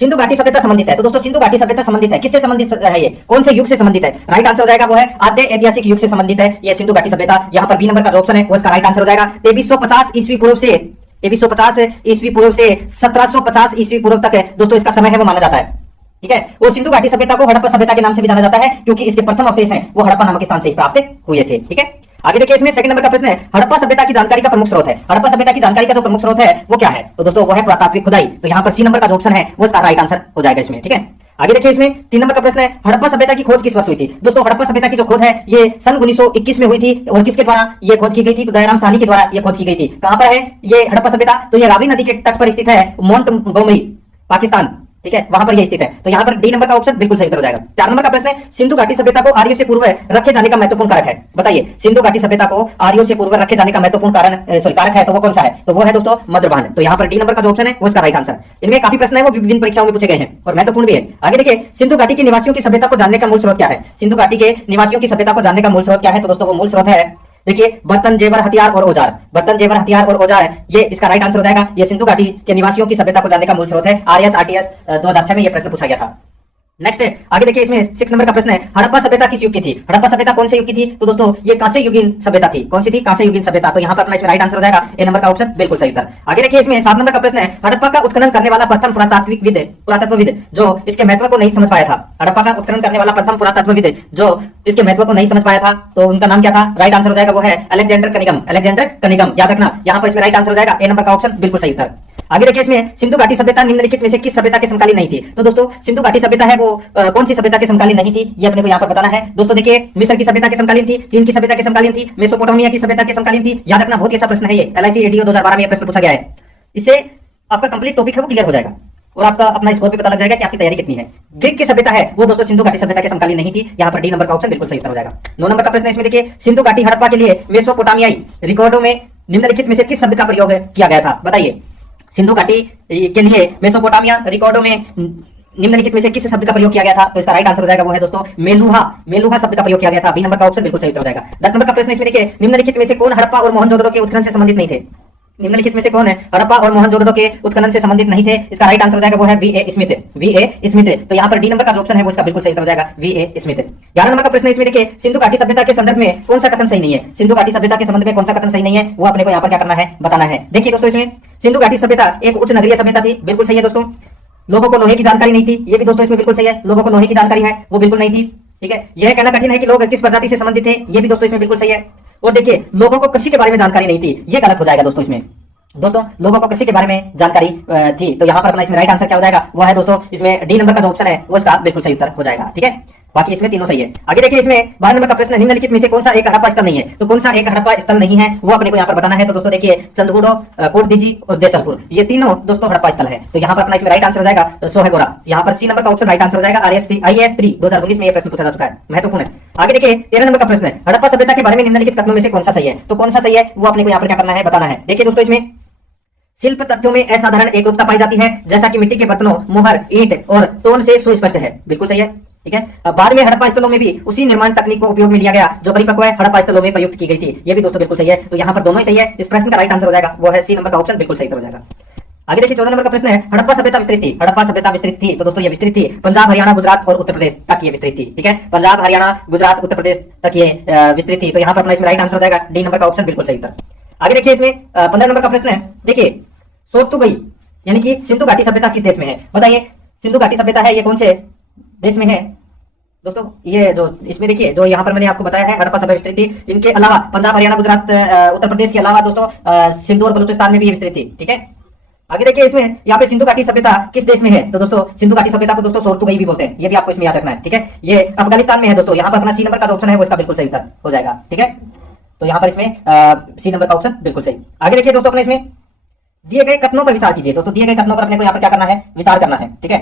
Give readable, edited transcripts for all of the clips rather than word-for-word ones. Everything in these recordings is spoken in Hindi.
सिंधु घाटी सभ्यता संबंधित है। तो दोस्तों सिंधु घाटी सभ्यता संबंधित है, किससे संबंधित है, ये कौन से युग से संबंधित है? राइट आंसर हो जाएगा वो है आद्य ऐतिहासिक युग से संबंधित है ये सिंधु घाटी सभ्यता। यहाँ पर बी नंबर का जो ऑप्शन है वो इसका राइट आंसर हो जाएगा। 2350 ईस्वी पूर्व से 1750 ईस्वी पूर्व तक है दोस्तों इसका समय है वो माना जाता है। ठीक है, वो सिंधु घाटी सभ्यता को हड़प्पा सभ्यता के नाम से भी जाना जाता है क्योंकि इसके प्रथम अवशेष हैं वो हड़प्पा नामक स्थान से ही प्राप्त हुए थे। ठीक है, आगे देखिए इसमें सेकंड नंबर का प्रश्न है, हड़प्पा सभ्यता की जानकारी का प्रमुख स्रोत है। हड़प्पा सभ्यता की जानकारी का जो प्रमुख स्रोत है वो क्या है? तो दोस्तों वो है पुरातात्विक खुदाई। तो यहाँ पर सी नंबर का जो ऑप्शन है वो इसका राइट आंसर हो जाएगा इसमें। ठीक है, आगे देखिए इसमें 3 नंबर का प्रश्न है, हड़प्पा सभ्यता की खोज किस वर्ष हुई थी? दोस्तों हड़प्पा सभ्यता की जो खोज है ये सन 1921 में हुई थी और किसके द्वारा ये खोज की गई थी? तो दयाराम साहनी के द्वारा ये खोज की गई थी। कहां पर है ये हड़प्पा सभ्यता? तो ये रावी नदी के तट पर स्थित है, मोंटगोमरी पाकिस्तान। ठीक है, वहां पर ये स्थित है। तो यहाँ पर डी नंबर का ऑप्शन बिल्कुल सही उत्तर हो जाएगा। 4 नंबर का प्रश्न है, सिंधु घाटी सभ्यता को आर्यों से पूर्व रखे जाने का महत्वपूर्ण कारक है। बताइए सिंधु घाटी सभ्यता को आर्यों से पूर्व रखे जाने का महत्वपूर्ण कारक है तो वो कौन सा है? तो वो है दोस्तों मध्यबांध। तो यहाँ पर डी नंबर का जो ऑप्शन है वो इसका राइट आंसर। इनमें काफी प्रश्न है वो विभिन्न परीक्षाओं में पूछे गए हैं और महत्वपूर्ण भी है। आगे देखिए सिंधु घाटी के निवासियों की सभ्यता को जानने का मूल स्रोत क्या है? सिंधु घाटी के निवासियों की सभ्यता को जानने का मूल स्रोत क्या है? तो दोस्तों वो मूल स्रोत है देखिए बर्तन जेवर हथियार और औजार। बर्तन जेवर हथियार और औजार ये इसका राइट आंसर हो जाएगा। ये सिंधु घाटी के निवासियों की सभ्यता को जानने का मूल स्रोत है। आरएस आरटीएस 2006 में ये प्रश्न पूछा गया था। नेक्स्ट है आगे देखिए इसमें 6 नंबर का प्रश्न है, हड़प्पा सभ्यता किस युग की थी? हड़प्पा सभ्यता कौन से युग की थी? तो दोस्तों ये कांस्य युगीन सभ्यता थी। कौन सी थी? कांस्य युगीन सभ्यता। तो यहाँ पर अपना इसमें राइट आंसर हो जाएगा ए नंबर का ऑप्शन बिल्कुल सही उत्तर। आगे देखिए इसमें 7 नंबर का प्रश्न है, हड़प्पा का उत्खनन करने वाला प्रथम पुरातत्वविद जो इसके महत्व को नहीं समझ पाया था। हड़प्पा का उत्खनन करने वाला प्रथम पुरातत्वविद जो इसके महत्व को नहीं समझ पाया था तो उनका नाम क्या था? राइट आंसर हो जाएगा वो है अलेक्जेंडर कनिगम। अलेक्जेंडर कनिगम याद रखना, यहाँ पर इसमें राइट आंसर हो जाएगा ए नंबर का ऑप्शन बिल्कुल सही उत्तर। आगे देखिए इसमें सिंधु घाटी सभ्यता निम्नलिखित में से किस सभ्यता के समकालीन नहीं थी? तो दोस्तों सिंधु घाटी सभ्यता है वो कौन सी सभ्यता के समकालीन नहीं थी ये अपने को यहाँ पर बताना है। दोस्तों देखिए मिस्र की सभ्यता के समकालीन थी, चीन की सभ्यता के समकालीन थी, मेसोपोटामिया की सभ्यता के समकालीन थी। याद रखना बहुत ही अच्छा प्रश्न है ये, LIC एडीओ 2012 में यह प्रश्न पूछा गया है। इससे आपका कंप्लीट टॉपिक है वो क्लियर हो जाएगा और आपका अपना स्कोर भी पता लग जाएगा कि आपकी तैयारी कितनी है। ग्रीक की सभ्यता है वो दोस्तों सिंधु घाटी सभ्यता के समकालीन नहीं थी। यहाँ पर डी नंबर का ऑप्शन बिल्कुल सही उत्तर हो जाएगा। 9 नंबर का प्रश्न है इसमें देखिए, सिंधु घाटी हड़प्पा के लिए मेसोपोटामियाई रिकॉर्डों में निम्नलिखित में से किस शब्द का प्रयोग किया गया था? बताइए सिंधु घाटी के लिए मेसोपोटामिया रिकॉर्डों में निम्नलिखित में से किस शब्द का प्रयोग किया गया था? तो इसका राइट आंसर हो जाएगा वो है दोस्तों मेलुहा शब्द का प्रयोग किया गया था। बी नंबर का ऑप्शन बिल्कुल सही उत्तर हो जाएगा। 10 नंबर का प्रश्न इसमें देखिए, निम्नलिखित में से कौन हड़प्पा और मोहनजोदड़ो के उत्खनन से संबंधित नहीं थे? निम्नलिखित में से कौन है हड़प्पा और मोहनजोदड़ो के उत्खनन से संबंधित नहीं थे? इसका राइट आंसर हो जाएगा वो है वीए स्मिथ। तो यहाँ पर डी नंबर का जो ऑप्शन है वो इसका बिल्कुल सही उत्तर हो जाएगा वीए स्मिथ। 11 नंबर का प्रश्न इसमें देखिए, सिंधु घाटी सभ्यता के संदर्भ में कौन सा कथन सही नहीं है? सिंधु घाटी सभ्यता के संबंध में कौन सा कथन सही नहीं है वो अपने को यहाँ पर क्या करना है बताना है। देखिए दोस्तों इसमें सिंधु घाटी सभ्यता एक उच्च नगरीय सभ्यता थी, बिल्कुल सही है दोस्तों। लोगों को लोहे की जानकारी नहीं थी, ये भी दोस्तों इसमें बिल्कुल सही है। लोगों को लोहे की जानकारी है वो बिल्कुल नहीं थी। ठीक है, यह कहना कठिन है कि लोग किस प्रजाति से संबंधित थे, ये भी दोस्तों इसमें बिल्कुल सही है। और देखिए लोगों को कृषि के बारे में जानकारी नहीं थी, ये गलत हो जाएगा दोस्तों। इसमें दोस्तों लोगों को कृषि के बारे में जानकारी थी। तो यहाँ पर अपना इसमें राइट आंसर क्या हो जाएगा वो है दोस्तों इसमें डी नंबर का जो ऑप्शन है वो इसका बिल्कुल सही उत्तर हो जाएगा। ठीक है, बाकी इसमें तीनों सही है। आगे देखिए इसमें 12 नंबर का प्रश्न, निम्नलिखित में से कौन सा एक हड़प्पा स्थल नहीं है? तो कौन सा एक हड़प्पा स्थल नहीं है वो अपने को यहाँ पर बताना है। तो दोस्तों देखिए चंदगुडो, कोटदीजी और देसलपुर ये तीनों दोस्तों हड़प्पा स्थल है। तो यहाँ पर अपना इसमें राइट आंसर हो जाएगा सोहेगोरा। यहाँ पर सी नंबर का ऑप्शन राइट आंसर हो जाएगा। IAS प्री 2019 में यह प्रश्न पूछा जा चुका है, महत्वपूर्ण है। आगे देखिए 13 नंबर का प्रश्न है, हड़प्पा सभ्यता के बारे में निम्नलिखित कथनों में से कौन सा सही है? तो कौन सा सही है वो अपने को यहाँ पर क्या करना है बताना है। देखिए दोस्तों इसमें शिल्प तथ्यों में असाधारण एकरूपता पाई जाती है, जैसा कि मिट्टी के बर्तनों, मोहर, ईंट और टोन से सुस्पष्ट है, बिल्कुल सही है। ठीक है, बाद में हड़प्पा स्थलों में भी उसी निर्माण तकनीक को उपयोग में लिया गया जो परिपक्व है हड़प्पा स्थलों में प्रयुक्त की गई थी, ये भी दोस्तों बिल्कुल सही है। तो यहाँ पर दोनों ही सही है। इस प्रश्न का राइट आंसर हो जाएगा वो है सी नंबर का ऑप्शन बिल्कुल सही हो जाएगा। आगे देखिए 14 नंबर का प्रश्न है, हड़प्पा सभ्यता विस्तृत थी। हड़प्पा सभ्यता विस्तृत थी तो दोस्तों ये विस्तृत थी, पंजाब हरियाणा गुजरात और उत्तर प्रदेश तक ये विस्तृत थी। ठीक है, पंजाब हरियाणा गुजरात उत्तर प्रदेश तक ये विस्तृत थी। तो यहाँ पर अपना इसमें राइट आंसर हो जाएगा डी नंबर का ऑप्शन बिल्कुल सही था। आगे देखिए इसमें 15 नंबर का प्रश्न है, देखिए सोर्तुगई यानी कि सिंधु घाटी सभ्यता किस देश में है? बताइए सिंधु घाटी सभ्यता है ये कौन से देश में है? दोस्तों ये जो इसमें देखिए जो यहाँ पर मैंने आपको बताया है हड़प्पा सभ्यता विस्तृत थी, इनके अलावा पंजाब हरियाणा गुजरात उत्तर प्रदेश के अलावा दोस्तों सिंधु और बलूचिस्तान में भी विस्तृत थी। ठीक है, आगे देखिए इसमें यहाँ पे सिंधु घाटी सभ्यता किस देश में है? तो दोस्तों सिंधु घाटी सभ्यता को दोस्तों सोर्तुगई भी बोलते हैं, ये भी आपको इसमें याद रखना है। ठीक है, ये अफगानिस्तान में है दोस्तों। यहाँ पर अपना सी नंबर का जो ऑप्शन है वो इसका बिल्कुल सही उत्तर हो जाएगा। ठीक है, तो यहाँ पर इसमें सी नंबर का ऑप्शन बिल्कुल सही। आगे देखिए दोस्तों अपने इसमें दिए गए कथनों पर विचार कीजिए। दोस्तों दिए गए कथनों पर अपने को यहाँ पर क्या करना है विचार करना है। ठीक है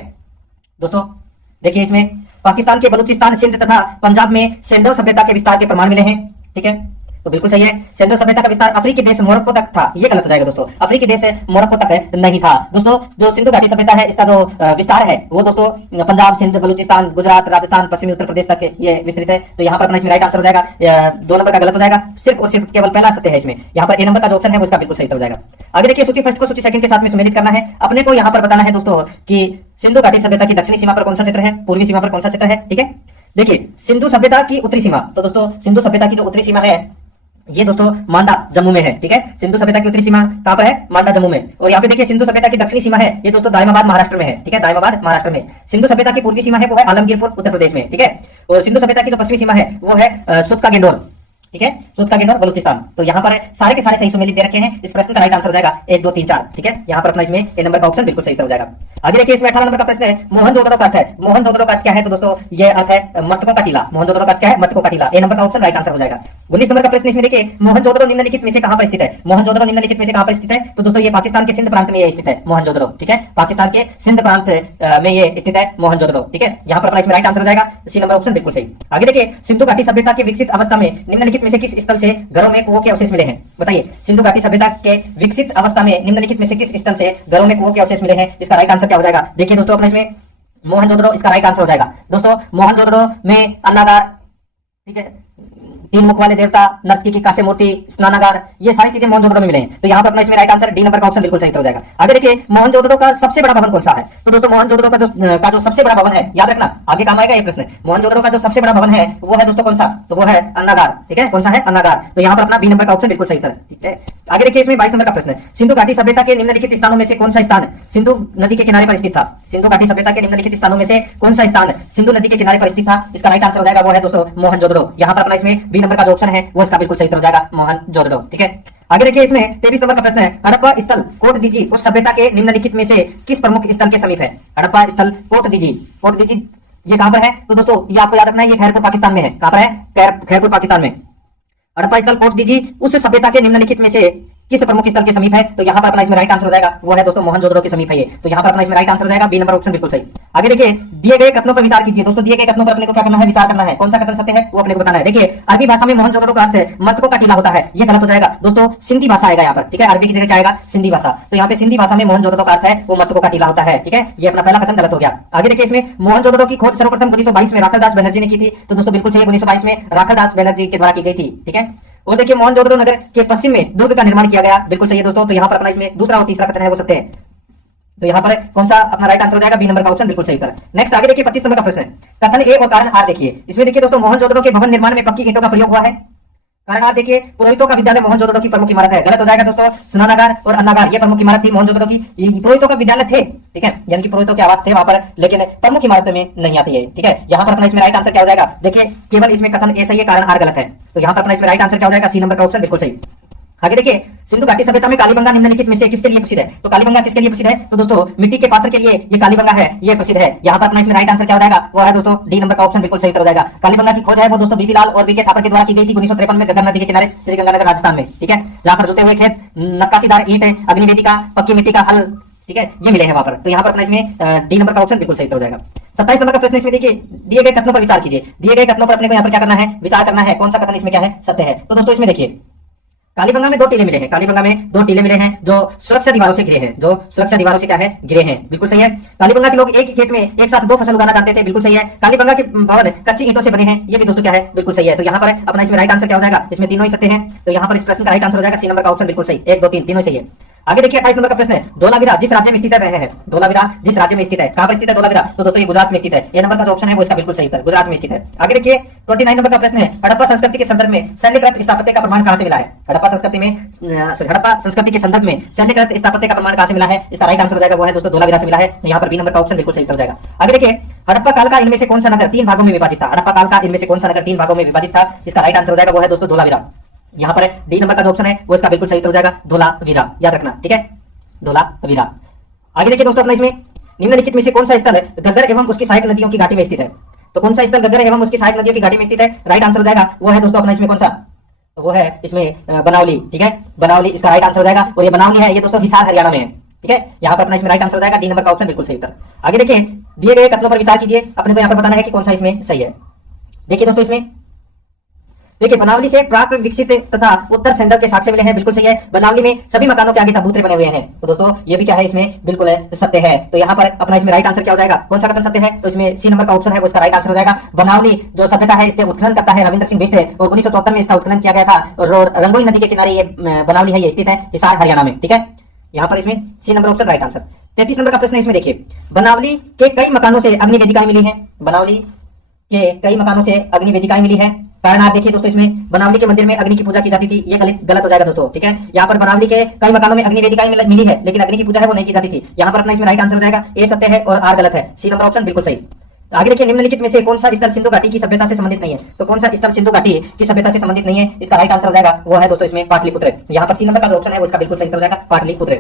दोस्तों, देखिए इसमें पाकिस्तान के बलूचिस्तान, सिंध तथा पंजाब में सेंडो सभ्यता के विस्तार के प्रमाण मिले हैं। ठीक है, तो बिल्कुल सही है। सिंधु सभ्यता का विस्तार अफ्रीकी देश मोरक्को तक था, ये गलत हो जाएगा दोस्तों। अफ्रीकी देश मोरक्को तक नहीं था दोस्तों। जो सिंधु घाटी सभ्यता है इसका जो विस्तार है वो दोस्तों पंजाब, सिंध, बलूचिस्तान, गुजरात, राजस्थान, पश्चिमी उत्तर प्रदेश तक ये विस्तृत है। तो यहाँ पर अपना इसमें राइट आंसर हो जाएगा, 2 नंबर का गलत हो जाएगा। सिर्फ और सिर्फ केवल पहला सत्य है इसमें। यहाँ पर ए नंबर का जो ऑप्शन है वो इसका बिल्कुल सही हो जाएगा। आगे देखिए, सूची फर्स्ट को सूची सेकंड के साथ में सम्मिलित करना है। अपने को यहाँ पर बताना है दोस्तों कि सिंधु घाटी सभ्यता की दक्षिणी सीमा पर कौन सा क्षेत्र है, पूर्वी सीमा पर कौन सा क्षेत्र है। ठीक है, देखिए सिंधु सभ्यता की उत्तरी सीमा, तो दोस्तों सिंधु सभ्यता की जो उत्तरी सीमा है ये दोस्तों मांडा जम्मू में है। ठीक है, सिंधु सभ्यता की उत्तरी सीमा कहां पर है, मांडा जम्मू में। और यहाँ पे देखिए सिंधु सभ्यता की दक्षिणी सीमा है ये दोस्तों दाइमाबाद महाराष्ट्र में है। ठीक है, दाइमाबाद महाराष्ट्र में। सिंधु सभ्यता की पूर्वी सीमा है वो है आलमगीरपुर उत्तर प्रदेश में। ठीक है, और सिंधु सभ्यता की जो पश्चिमी सीमा है वो है सुत का गेंदौर। ठीक है, सुत का गेंदौर बलूचिस्तान। तो यहाँ पर सारे के सारे सही सुमेलित दे रखे हैं। इस प्रश्न का राइट आंसर हो जाएगा 1 2 3 4। ठीक है, यहाँ पर अपना इसमें ए नंबर का ऑप्शन बिल्कुल सही हो जाएगा। आगे देखिए, इसमें 18 नंबर का प्रश्न है, मोहनजोदड़ो का अर्थ है। मोहनजोदड़ो का अर्थ क्या है, तो दोस्तों ये अर्थ है मृतकों का टीला। मोहनजोदड़ो का अर्थ क्या है, मृतकों का टीला। ए नंबर का ऑप्शन राइट आंसर हो जाएगा। 19 नंबर का प्रश्न इसमें देखिए, मोहनजोदड़ो निम्नलिखित में से कहां पर स्थित है। मोहनजोदड़ो निम्नलिखित में से कहां पर स्थित है, तो दोस्तों ये पाकिस्तान के सिंध प्रांत में ये स्थित है मोहनजोदड़ो। ठीक है, पाकिस्तान के सिंध प्रांत में ये स्थित है मोहनजोदड़ो। ठीक है, यहाँ पर अपना इसमें राइट आंसर हो जाएगा, सी नंबर ऑप्शन बिल्कुल सही। आगे देखिए, सिंधु घाटी सभ्यता के विकसित अवस्था में निम्नलिखित में से किस स्थल से घरों में कुओं के अवशेष मिले हैं। बताइए, सिंधु घाटी सभ्यता के विकसित अवस्था में निम्नलिखित में से किस स्थल से घरों में कुओं के अवशेष मिले हैं। इसका राइट आंसर क्या हो जाएगा, देखिए दोस्तों अपने इसमें मोहनजोदड़ो इसका राइट आंसर हो जाएगा। दोस्तों मोहनजोदड़ो में अन्नागार, ठीक है, 3 मुख वाले देवता, नर्तकी की कांस्य मूर्ति, स्नानागार, ये सारी चीजें मोहनजोदड़ो में मिले हैं। तो यहाँ पर अपना इसमें राइट आंसर डी नंबर का ऑप्शन बिल्कुल सही हो जाएगा। आगे देखिए, मोहनजोदड़ो का सबसे बड़ा भवन कौन सा है, तो दोस्तों मोहनजोदड़ो का जो सबसे बड़ा भवन है, याद रखना आगे काम आएगा ये प्रश्न। मोहनजोदड़ो का जो सबसे बड़ा भवन है वो है दोस्तों कौन सा, तो वो है अन्नागार। ठीक है, कौन सा है, अन्नागार। तो यहाँ पर अपना बी नंबर का ऑप्शन बिल्कुल सही था। ठीक है, आगे देखिए, इसमें 22 नंबर का प्रश्न है, सिंधु घाटी सभ्यता के निम्नलिखित स्थानों में से कौन सा स्थान सिंधु नदी के किनारे पर स्थित था। सिंधु घाटी सभ्यता के निम्नलिखित स्थानों में से कौन सा स्थान सिंधु नदी के किनारे पर स्थित था। इसका राइट आंसर हो जाएगा वो है दोस्तों मोहनजोदड़ो। यहाँ पर अपना इसमें बी नंबर का जो ऑप्शन है वो इसका बिल्कुल सही हो जाएगा, मोहनजोदड़ो। ठीक है, आगे देखिए, इसमें 23 नंबर का प्रश्न है, हड़प्पा स्थल कोट दीजी उस सभ्यता के निम्नलिखित में से किस प्रमुख स्थल के समीप है। हड़प्पा स्थल कोट दीजी ये कहां पर है, तो दोस्तों ये आपको याद रखना है, ये खैरपुर पाकिस्तान में है। कहां पर है, खैरपुर पाकिस्तान में। हड़प्पा स्थल कोट दीजी उस सभ्यता के निम्नलिखित में से किस प्रमुख स्थल के समीप है, तो यहाँ पर अपना इसमें राइट आंसर हो जाएगा वो है दोस्तों मोहनजोदड़ो के समीप है ये। तो यहाँ पर अपना इसमें राइट आंसर हो जाएगा बी नंबर ऑप्शन बिल्कुल सही। आगे देखिए, दिए गए कथनों पर विचार कीजिए। दोस्तों दिए गए कथनों पर अपने को क्या करना है, विचार करना है। कौन सा कथन सत्य है वो अपने को बताना है। देखिए, अरबी भाषा में मोहनजोदड़ो का अर्थ मृतकों का टीला होता है, ये गलत हो जाएगा दोस्तों। सिंधी भाषा आएगा यहाँ पर। ठीक है, अरबी की जगह क्या आएगा, सिंधी भाषा। तो यहाँ पे सिंधी भाषा में मोहनजोदड़ो का अर्थ है वो मृतकों का टीला होता है। ठीक है, ये अपना पहला कथन गलत हो गया। आगे देखिए, इसमें मोहनजोदड़ो की खोज सर्वप्रथम 1922 में राखालदास बनर्जी ने की थी। तो दोस्तों बिल्कुल सही, 1922 में राखालदास बनर्जी के द्वारा की गई थी। ठीक है, और देखिए, मोहनजोदड़ो नगर के पश्चिम में दुर्ग का निर्माण किया गया, बिल्कुल सही है दोस्तों। तो यहाँ पर अपना इसमें दूसरा और तीसरा कथन है वो सत्य है। तो यहाँ पर कौन सा अपना राइट आंसर हो जाएगा, बी नंबर का ऑप्शन बिल्कुल सही उत्तर। नेक्स्ट आगे देखिए, 25 नंबर का प्रश्न है, कथन ए और कारण आर देखिए। इसमें देखिए दोस्तों, मोहनजोदड़ो के भवन निर्माण में पक्की ईंटों का प्रयोग हुआ है। कारण आर देखिए, पुरोहितों का विद्यालय मोहनजोदड़ो की प्रमुख इमारत है, गलत हो जाएगा दोस्तों। स्नानागार और अन्नागार ये प्रमुख इमारत थी मोहनजोदड़ो की। पुरोहितों का विद्यालय थे, ठीक है, यानी कि पुरोहितों के आवास थे वहां पर, लेकिन प्रमुख इमारत में नहीं आती है। ठीक है, यहाँ पर अपना इसमें राइट आंसर क्या हो जाएगा, देखिए केवल इसमें कथन ए सही है, कारण आर गलत है। तो यहाँ पर अपना इसमें राइट आंसर क्या हो जाएगा, सी नंबर का ऑप्शन बिल्कुल सही। आगे देखिए, सिंधु घाटी सभ्यता में कालीबंगा निम्नलिखित में से किसके लिए प्रसिद्ध है। तो कालीबंगा किसके लिए प्रसिद्ध है, तो दोस्तों मिट्टी के पात्र के लिए ये कालीबंगा है, ये प्रसिद्ध है। यहाँ पर अपना इसमें राइट आंसर क्या हो जाएगा, वो है दोस्तों डी नंबर का ऑप्शन बिल्कुल सही हो जाएगा। कालीबंगा की खोज है वो दोस्तों बीबी लाल और बीके थापर के द्वारा की गई थी 1953 में गंगा नदी के किनारे श्रीगंगानगर राजस्थान में। ठीक है, जहां पर जुते हुए खेत, नक्काशीदार ईंट, अग्निवेदिका, पक्की मिट्टी का हल, ठीक है, ये मिले हैं वहां पर। तो यहाँ पर अपना इसमें डी नंबर का ऑप्शन बिल्कुल सही हो जाएगा। 27 नंबर का प्रश्न इसमें देखिए, दिए गए कथनों पर विचार कीजिए। दिए गए कथनों पर अपने को यहाँ पर क्या करना है, विचार करना है, कौन सा कथन इसमें क्या है, सत्य है। तो दोस्तों इसमें देखिए, कालीबंगा में 2 टीले मिले हैं, कालीबंगा में 2 टीले मिले हैं जो सुरक्षा दीवारों से घिरे हैं, जो सुरक्षा दीवारों से क्या है, घिरे हैं, बिल्कुल सही है। कालीबंगा के लोग एक ही खेत में एक साथ 2 फसल उगाना जानते थे, बिल्कुल सही है। कालीबंगा के भवन कच्ची ईंटों से बने हैं, ये भी दोस्तों क्या है, बिल्कुल सही है। तो यहाँ पर अपना इसमें राइट आंसर क्या हो जाएगा, इसमें तीनों ही सत्य हैं। तो यहाँ पर इस प्रश्न का राइट आंसर हो जाएगा सी नंबर का ऑप्शन बिल्कुल सही, 1 2 3 तीनों सही है। आगे देखिए, 28 नंबर का प्रश्न है, धोलावीरा जिस राज्य में स्थित है, धोलावीरा जिस राज्य में स्थित है, कहां पर स्थित है धोलावीरा, तो दोस्तों ये गुजरात में स्थित है। ये नंबर का जो ऑप्शन है वो इसका बिल्कुल सही है, गुजरात में स्थित है। आगे देखिए, 29 नंबर का प्रश्न है, हड़प्पा संस्कृति के संदर्भ में शैलकृत स्थापत्य का प्रमाण कहां से मिला है। हड़प्पा संस्कृति के संदर्भ में शैलकृत स्थापत्य का प्रमाण कहां से मिला है, इसका राइट आंसर हो जाएगा वो है दोस्तों धोलावीरा से मिला है। यहाँ पर बी नंबर का ऑप्शन बिल्कुल सही हो जाएगा। आगे देखिए, हड़प्पा काल का इनमें से कौन सा नगर 3 भागों में विभाजित था। हड़प्पा काल का इनमें से कौन सा नगर 3 भागों में विभाजित था, इसका राइट आंसर हो जाएगा वो है दोस्तों धोलावीरा। यहाँ पर डी नंबर का जो ऑप्शन है वो इसका बिल्कुल सही हो जाएगा, धोलावीरा, याद रखना, ठीक है, धोलावीरा। आगे देखिए दोस्तों, अपना इसमें निम्नलिखित में से कौन सा स्थल है घग्गर एवं उसकी सहायक नदियों की घाटी में स्थित है। तो कौन सा स्थल घग्गर एवं उसकी सहायक नदियों की घाटी में स्थित है, राइट आंसर हो जाएगा वो है दोस्तों अपना इसमें कौन सा, वो है इसमें बनावली। ठीक है, बनावली इसका राइट आंसर हो जाएगा। और ये बनावली है, ये दोस्तों हिसार हरियाणा में है। ठीक है, यहाँ पर अपना इसमें राइट आंसर हो जाएगा डी नंबर का ऑप्शन बिल्कुल सही उत्तर। आगे देखिए, दिए गए कथनों पर विचार कीजिए, अपने को यहाँ पर बताना है कि कौन सा इसमें सही है। देखिए दोस्तों, इसमें देखिए बनावली से प्राक विकसित तथा उत्तर सेंडर के साक्ष्य मिले हैं, बिल्कुल सही है। बनावली में सभी मकानों के आगे चबूतरे बने हुए हैं, तो दोस्तों ये भी क्या है, इसमें बिल्कुल सत्य है। तो यहाँ पर अपना इसमें राइट आंसर क्या हो जाएगा, कौन सा कथन सत्य है, तो इसमें सी नंबर का ऑप्शन है वो इसका राइट आंसर हो जाएगा। बनावली जो सभ्यता है इसके उत्खनन करता है रविंद्र सिंह बिष्ट और 1974 में इसका उत्खनन किया गया था और रंगोली नदी के किनारे ये बनावली है, ये स्थित है हिसार हरियाणा में, ठीक है। यहाँ पर इसमें C number option right answer. 33 number का प्रश्न है, इसमें देखिए बनावली के कई मकानों से अग्नि वेदिकाएं मिली हैं, बनावली के कई मकानों से अग्नि वेदिकाएं मिली है। कारण आप देखिए दोस्तों, इसमें बनावली के मंदिर में अग्नि की पूजा की जाती थी, ये गलत हो जाएगा दोस्तों, ठीक है। यहाँ पर बनावली के कई मकानों में अग्नि वेदिकाएं मिली है, लेकिन अग्नि की पूजा है वो नहीं की जाती थी। यहाँ पर अपना इसमें राइट आंसर हो जाएगा, ए सत्य है और आर गलत है, सी नंबर ऑप्शन बिल्कुल सही। तो आगे देखिए निम्नलिखित में से कौन सा स्थल सिंधु घाटी की सभ्यता से संबंधित नहीं है, तो कौन सा स्थल सिंधु घाटी की सभ्यता से संबंधित नहीं है, इसका राइट आंसर हो जाएगा वो है दोस्तों इसमें पाटलिपुत्र। यहाँ पर सी नंबर का जो ऑप्शन है वो इसका बिल्कुल सही हो जाएगा, पाटलिपुत्र।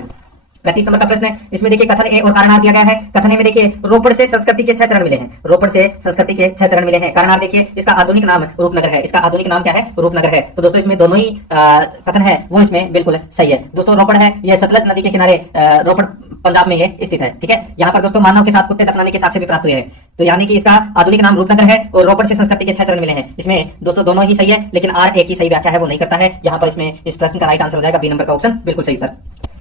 35 नंबर का प्रश्न है, इसमें देखिए कथन ए और कारण दिया गया है। कथन में देखिए रोपड़ से संस्कृति के 6 चरण मिले हैं, रोपड़ से संस्कृति के 6 चरण मिले हैं। कारण देखिए इसका आधुनिक नाम रूपनगर है, इसका आधुनिक नाम क्या है, रूपनगर है। तो दोस्तों इसमें दोनों ही कथन है वो इसमें बिल्कुल सही है। दोस्तों रोपड़ है ये सतलज नदी के किनारे रोपड़ पंजाब में ये स्थित है, ठीक है। यहाँ पर दोस्तों मानव के साथ कुत्ते दफनाने के साक्ष्य भी प्राप्त हुए हैं, तो यानी कि इसका आधुनिक नाम रूपनगर है और रोपड़ से संस्कृति के 6 चरण मिले हैं। इसमें दोस्तों दोनों ही सही है, लेकिन आर एक की सही व्याख्या है वो नहीं करता है। यहाँ पर इसमें इस प्रश्न का राइट आंसर हो जाएगा बी नंबर का ऑप्शन बिल्कुल सही उत्तर।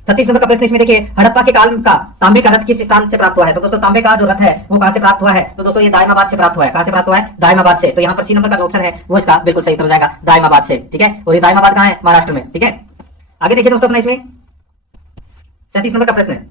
36 नंबर का प्रश्न इसमें देखिए हड़प्पा के काल का तांबे का रथ किस स्थान से प्राप्त हुआ है, तो दोस्तों तांबे का जो रथ है वो कहां से प्राप्त हुआ है, तो दोस्तों ये दायमाबाद से प्राप्त हुआ है। कहां से प्राप्त हुआ है, दायमाबाद से। तो यहाँ पर सी नंबर का जो ऑप्शन है वो इसका बिल्कुल सही उत्तर हो जाएगा, दायमाबाद से, ठीक है। और ये दायमाबाद कहां है, महाराष्ट्र में, ठीक है। आगे देखिए दोस्तों अपना इसमें 37 नंबर का प्रश्न है,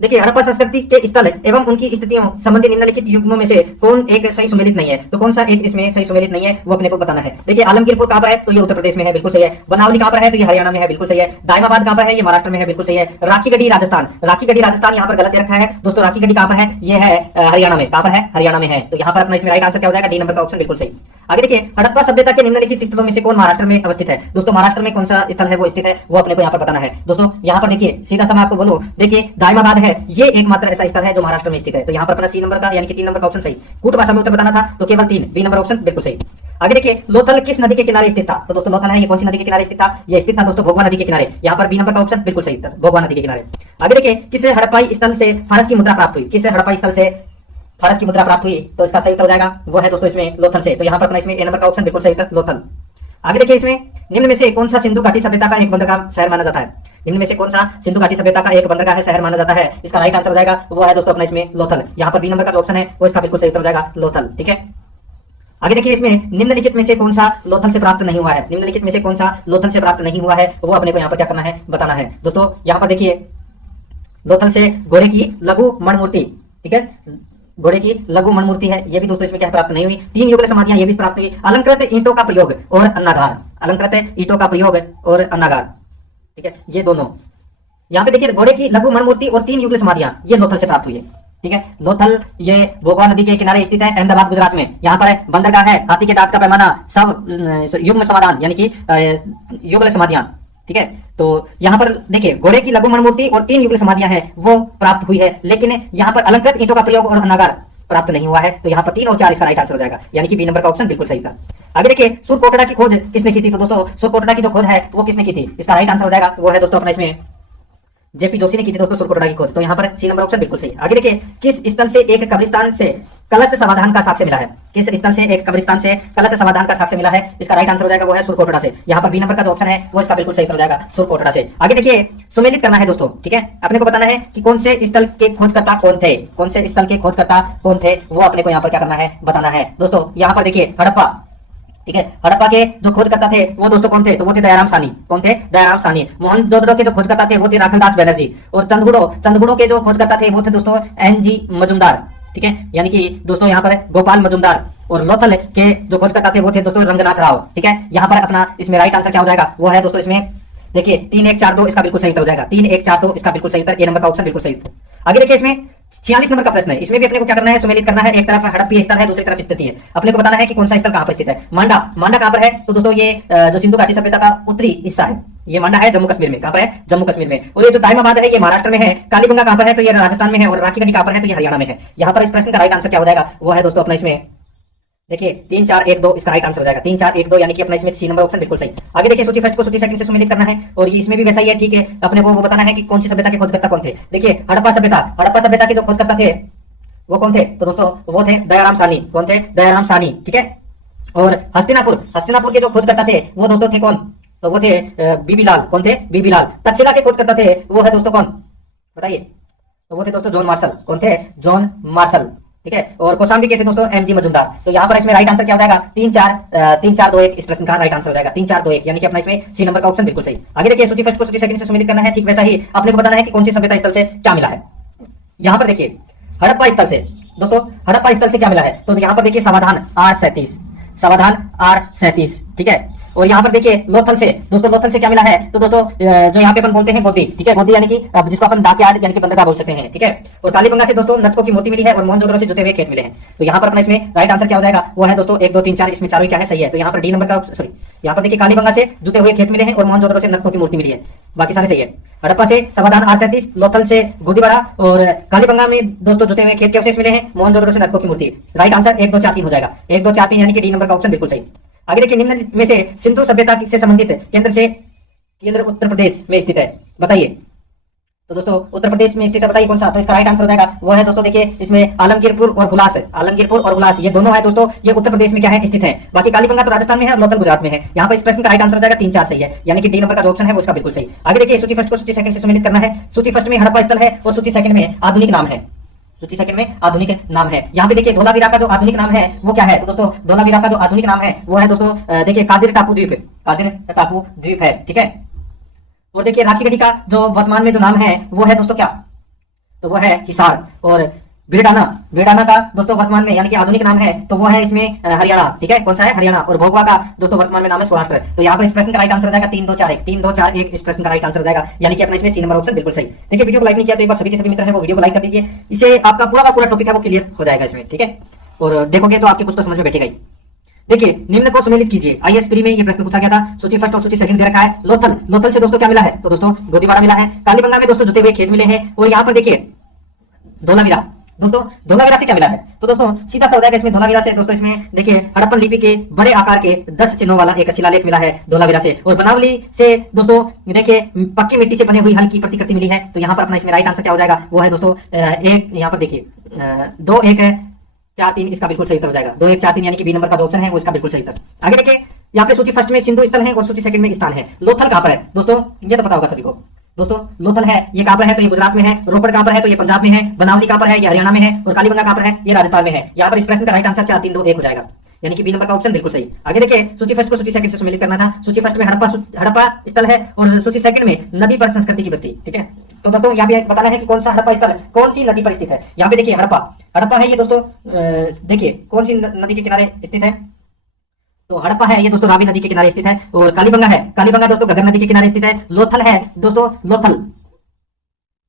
देखिए हड़प्पा संस्कृति के स्थल एवं उनकी स्थितियों संबंधी निम्नलिखित युग्मों में से कौन एक सही सुमेलित नहीं है, तो कौन सा एक इसमें सही सुमेलित नहीं है वो अपने को बताना है। देखिए आलमगीरपुर कहां पर है, तो ये उत्तर प्रदेश में है, बिल्कुल सही है। बनावली कहां पर है, तो ये हरियाणा में है, बिल्कुल सही है। दायमाबाद कहां पर है, ये महाराष्ट्र में है, बिल्कुल सही है। राखीगढ़ी राजस्थान, राखीगढ़ी राजस्थान यहाँ पर गलत दे रखा है दोस्तों, राखीगढ़ी कहां पर है, ये है हरियाणा में, कहां पर है, हरियाणा में है। तो यहाँ पर अपना इसमें राइट आंसर क्या हो जाएगा, डी नंबर का ऑप्शन बिल्कुल सही। आगे देखिए हड़प्पा सभ्यता के निम्नलिखित स्थलों में से कौन महाराष्ट्र में अवस्थित है, दोस्तों महाराष्ट्र में कौन सा स्थल है वो स्थित है वो अपने को यहाँ पर बताना है। दोस्तों यहाँ पर देखिए सीधा सा मैं आपको बोलूं, देखिए दायमाबाद है ये एकमात्र ऐसा स्थल है जो महाराष्ट्र में स्थित है। तो यहाँ पर अपना सी नंबर का यानी कि 3 नंबर का ऑप्शन सही। कूट भाषा में उत्तर बताना था तो केवल 3, बी नंबर ऑप्शन बिल्कुल सही। आगे देखिए लोथल किस नदी के किनारे स्थित था, तो दोस्तों लोथल है ये कौन सी नदी के किनारे स्थित था, ये स्थित था दोस्तों भोगवा नदी के किनारे। यहाँ पर बी नंबर का ऑप्शन बिल्कुल सही उत्तर, भोगवा नदी के किनारे। आगे देखिए किस हड़प्पाई स्थल से फारस की मुद्रा प्राप्त हुई, किस हड़प्पाई स्थल से फारस की मुद्रा प्राप्त हुई, तो इसका सही उत्तर हो जाएगा वो है दोस्तों इसमें लोथल से। तो यहाँ पर अपना इसमें ए नंबर का ऑप्शन बिल्कुल सही उत्तर लोथल। आगे देखिए इसमें निम्न में से कौन सा सिंधु घाटी सभ्यता का एक बंदरगाह शहर माना जाता है, निम्न में से कौन सा सिंधु घाटी सभ्यता का एक बंदरगाह शहर माना जाता है, इसका राइट आंसर हो जाएगा वो है दोस्तों अपना इसमें लोथल। यहाँ पर बी नंबर का जो ऑप्शन है वो इसका बिल्कुल सही उत्तर हो जाएगा लोथल, ठीक है। आगे देखिए इसमें निम्नलिखित में से कौन सा लोथल से प्राप्त नहीं हुआ है, निम्नलिखित में से कौन सा लोथल से प्राप्त नहीं हुआ है वो अपने को यहाँ पर क्या करना है बताना है। दोस्तों यहाँ पर देखिए लोथल से घोड़े की लघु मणिमूर्ति, ठीक है, घोड़े की लघु मणिमूर्ति है, ये भी दोस्तों इसमें क्या प्राप्त नहीं हुई। 3 युगल समाधियां ये भी प्राप्त हुई। अलंकृत ईंटों का प्रयोग और अन्नागार, अलंकृत ईंटों का प्रयोग और अन्नागार, ठीक है, ये दोनों। यहाँ पे देखिए घोड़े की लघु मणिमूर्ति और 3 युगल समाधियां ये लोथल से प्राप्त हुई है, ठीक है। लोथल ये भोगवा नदी के किनारे स्थित है, अहमदाबाद गुजरात में। यहाँ पर बंदरगाह है, हाथी के दांत का पैमाना, सब युग्म समाधान यानी कि युगल समाधियां, ठीक है। तो यहाँ पर देखिए घोड़े की लघु मणिमूर्ति और 3 युगल समाधियां हैं वो प्राप्त हुई है, लेकिन यहाँ पर अलंकृत ईंटों का प्रयोग और अन्नागार प्राप्त नहीं हुआ है। तो यहाँ पर 3 और 4 इसका राइट आंसर हो जाएगा, यानी कि बी नंबर का ऑप्शन बिल्कुल सही था। आगे देखिए सुरकोटड़ा की खोज किसने की थी, तो दोस्तों सुरकोटड़ा की जो खोज है वो किसने की थी, इसका राइट आंसर हो जाएगा वो है दोस्तों अपना इसमें जेपी जोशी ने की थी दोस्तों सुरकोटड़ा की खोज। तो यहाँ पर सी नंबर ऑप्शन बिल्कुल सही। आगे देखिए किस स्थल से एक कब्रिस्तान से कलश समाधान का साक्ष्य मिला है, किस स्थल से एक कब्रिस्तान से कलश समाधान का साक्ष्य मिला है, इसका राइट आंसर हो जाएगा वो है सुरकोटड़ा से। यहाँ पर बी नंबर का जो ऑप्शन है वो इसका बिल्कुल सही हो जाएगा सुरकोटड़ा से। आगे देखिए सुमेलित करना है दोस्तों, ठीक है, अपने को बताना है कि कौन से स्थल के खोजकर्ता कौन थे, कौन से स्थल के खोजकर्ता कौन थे वो अपने को यहाँ पर क्या करना है बताना है। दोस्तों यहाँ पर देखिए हड़प्पा, ठीक है, हड़प्पा के जो खोजकर्ता थे वो दोस्तों कौन थे, तो वो थे दयाराम साहनी। कौन थे, दयाराम साहनी। मोहनजोदड़ो के जो खोजकर्ता थे वो थे राखलदास बैनर्जी। और चंदगुड़ो के जो खोजकर्ता थे वो थे दोस्तों एनजी मजुमदार, ठीक है, यानी कि दोस्तों यहाँ पर गोपाल मजुमदार। और लोथल के जो खोजकर्ता थे वो थे दोस्तों रंगनाथ राव, ठीक है। यहाँ पर अपना इसमें राइट आंसर क्या हो जाएगा वो है दोस्तों इसमें देखिए 3 1 4 2 इसका बिल्कुल सही उत्तर हो जाएगा, 3 1 4 2 इसका बिल्कुल सही उत्तर, ए नंबर का ऑप्शन बिल्कुल सही उत्तर। आगे देखिए इसमें 46 नंबर का प्रश्न है, इसमें भी अपने को क्या करना है सुमेलित करना है। एक तरफ हड़प्पी स्थल है, दूसरी तरफ स्थिति है, अपने को बताना है कि कौन सा स्थल कहां पर स्थित है। मांडा, मांडा कहां पर है, तो दोस्तों ये जो सिंधु घाटी सभ्यता का उत्तरी हिस्सा है, ये मांडा है जम्मू कश्मीर में। कहां पर है, जम्मू कश्मीर में। और ये जो दायमाबाद है ये महाराष्ट्र में है। कालीबंगा कहां पर है, तो ये राजस्थान में है। और राखीगढ़ी कहां पर है, तो ये हरियाणा में है। यहाँ पर इस प्रश्न का राइट आंसर क्या हो जाएगा वो है दोस्तों अपना इसमें देखिए 3 4 1 2 इसका राइट आंसर हो जाएगा, 3 4 1 2 यानी कि अपना इसमें सी नंबर ऑप्शन बिल्कुल सही। आगे देखिए सूची फर्स्ट को सूची सेकंड से सुमेलित करना है और ये इसमें भी वैसा ही है, ठीक है। अपने को वो बताना है कि कौन सी सभ्यता के खोजकर्ता कौन थे। देखिए हड़प्पा सभ्यता, हड़प्पा सभ्यता के जो खोजकर्ता थे वो कौन थे, तो दोस्तों वो थे दयाराम साहनी। कौन थे, दयाराम साहनी, ठीक है। और हस्तिनापुर के जो खोजकर्ता थे वो दोस्तों थे कौन? तो वो थे बीबी लाल। कौन थे? बीबी लाल। तक्षशिला के खोजकर्ता थे वो है दोस्तों कौन? बताइए। तो वो थे दोस्तों जॉन मार्शल। कौन थे? John Marshall. ठीक है। और कौशाम्बी के थे दोस्तों एमजी मजुमदार। तो यहाँ पर इसमें राइट आंसर क्या हो जाएगा? 3-4-2-1 इस प्रश्न का राइट आंसर हो जाएगा। 3-4-2-1 यानी कि अपना इसमें सी नंबर का ऑप्शन बिल्कुल सही। आगे देखिए, सूची फर्स्ट को सूची सेकंड से सम्मिलित करना है। ठीक वैसा ही आपने को बताना है कि कौन सी सभ्यता स्थल से क्या मिला है। यहाँ पर देखिए हड़प्पा स्थल से दोस्तों, हड़प्पा स्थल से क्या मिला है? तो यहाँ पर देखिए समाधान R37, समाधान R37। ठीक है। और यहाँ पर देखिए लोथल से दोस्तों, लोथल से क्या मिला है? तो दोस्तों जो यहाँ पे अपन बोलते हैं गोदी। ठीक है, गोदी यानी कि जिसको अपन डाकयार्ड यानी कि बंदरगाह बोल सकते हैं। ठीक है। और कालीबंगा से दोस्तों नर्तकों की मूर्ति मिली है और मोहनजोदड़ो से जुटे हुए खेत मिले हैं। तो यहाँ पर अपना इसमें राइट आंसर क्या हो जाएगा? वो है दोस्तों 1 2 3 4, इसमें चारों क्या है? सही है। तो यहाँ पर डी नंबर का सॉरी, यहाँ पर देखिए कालीबंगा से जुटे हुए खेत मिले हैं और मोहनजोदड़ो से नर्तकों की मूर्ति मिली है, बाकी सारे सही है। हड़प्पा से समाधान R37, लोथल से गोदीवाड़ा और कालीबंगा में दोस्तों जुटे हुए खेत के अवशेष मिले हैं, मोहनजोदड़ो से नर्तकों की मूर्ति। राइट आंसर 1 2 4 3 हो जाएगा। 1 2 4 3 यानी कि डी नंबर का ऑप्शन बिल्कुल सही। आगे देखिए, निम्न में से सिंधु सभ्यता से संबंधित केंद्र उत्तर प्रदेश में स्थित है, बताइए। तो दोस्तों उत्तर प्रदेश में स्थित है, बताइए कौन सा? तो इसका राइट आंसर हो जाएगा वो है दोस्तों देखिए इसमें आलमगीरपुर और हुलास। आलमगीरपुर और हुलास ये दोनों है दोस्तों, ये उत्तर प्रदेश में क्या है? स्थित है। बाकी कालीबंगा तो राजस्थान में है और लोथल गुजरात में है। यहाँ पर इस प्रश्न का राइट आंसर हो जाएगा 3 4 सही है, यानी कि डी नंबर का जो ऑप्शन है वो उसका बिल्कुल सही। आगे देखिए, सूची फर्स्ट को सूची सेकंड से सम्मिलित करना है। सूची फर्स्ट में हड़प्पा स्थल है और सूची सेकंड में आधुनिक नाम है। सूची सेकंड में आधुनिक नाम है। यहाँ पे देखिए धोलावीरा का जो आधुनिक नाम है वो क्या है? तो दोस्तों धोलावीरा का जो आधुनिक नाम है वो है दोस्तों देखिए कादिर टापू द्वीप। कादिर टापू द्वीप है। ठीक है। और देखिए राखीगढ़ी का जो वर्तमान में जो नाम है वो है दोस्तों क्या? तो वो है हिसार। और वीराना का दोस्तों वर्तमान में यानी कि आधुनिक नाम है तो वो है इसमें हरियाणा। ठीक है, कौन सा है? हरियाणा। और भोगवा का दोस्तों वर्तमान में नाम है सौराष्ट्र। तो यहाँ पर इस प्रश्न का राइट आंसर हो जाएगा 3 2 4 1। 3 2 4 1 इस प्रश्न का राइट आंसर हो जाएगा, यानी कि अपना इसमें सी नंबर ऑप्शन बिल्कुल सही। देखिए वीडियो को लाइक नहीं किया तो एक बार सभी के सभी मित्र हैं वो वीडियो को लाइक कर दीजिए, इससे आपका पूरा का पूरा टॉपिक है वो क्लियर हो जाएगा इसमें। ठीक है। और देखोगे तो आपके कुछ तो समझ में बैठेगा ही। देखिए निम्न को सम्मिलित कीजिए। आईएएस प्री में ये प्रश्न पूछा गया था। सूची फर्स्ट और सूची सेकंड दे रखा है। लोथल से दोस्तों क्या मिला है? तो दोस्तों गोदीवाड़ा मिला है। कालीबंगा में दोस्तों जुटे हुए खेत मिले हैं। और यहाँ पर देखिए धोलावीरा, दोस्तों धोलावीरा से क्या मिला है? तो दोस्तों सीधा सा हो जाएगा इसमें धोलावीरा से दोस्तों इसमें देखिए हड़प्पन लिपि के बड़े आकार के 10 चिन्हों वाला एक शिलालेख मिला है धोलावीरा से। और बनावली से दोस्तों देखिए पक्की मिट्टी से बनी हुई हल्की प्रतिकृति मिली है। तो यहाँ पर अपना इसमें राइट आंसर क्या हो जाएगा? वो है दोस्तों एक, यहाँ पर देखिए 2 1 है 4 3 इसका बिल्कुल सही उत्तर हो जाएगा। 2 1 4 3 यानी कि बी नंबर का जो ऑप्शन है वो इसका बिल्कुल सही उत्तर। आगे देखिए यहाँ पे सूची फर्स्ट में सिंधु स्थल है और सूची सेकंड में स्थान है। लोथल कहां पर है? दोस्तों ये तो पता होगा सभी को। दोस्तों लोथल है ये कहां पर है? तो ये गुजरात में है। रोपड़ कहां पर है? तो ये पंजाब में है। बनावली कहां पर है? ये हरियाणा में है। और कालीबंगा कहां पर है? ये राजस्थान में है। यहाँ पर इस प्रश्न का राइट आंसर 4 3 2 1 हो जाएगा, यानी कि बी नंबर का ऑप्शन बिल्कुल सही। आगे देखिए सूची फर्स्ट को सूची सेकंड से सम्मिलित करना था। सूची फर्स्ट में हड़प्पा स्थल है और सूची सेकंड में नदी पर संस्कृति की बस्ती। ठीक है। तो दोस्तों यहाँ पे बताना है कि कौन सा हड़प्पा स्थल कौन सी नदी पर स्थित है। यहाँ पे देखिए हड़प्पा है ये दोस्तों देखिए कौन सी नदी के किनारे स्थित है? तो हड़प्पा है ये दोस्तों रावी नदी के किनारे स्थित है। और कालीबंगा दोस्तों घग्गर नदी के किनारे स्थित है। लोथल है दोस्तों लोथल,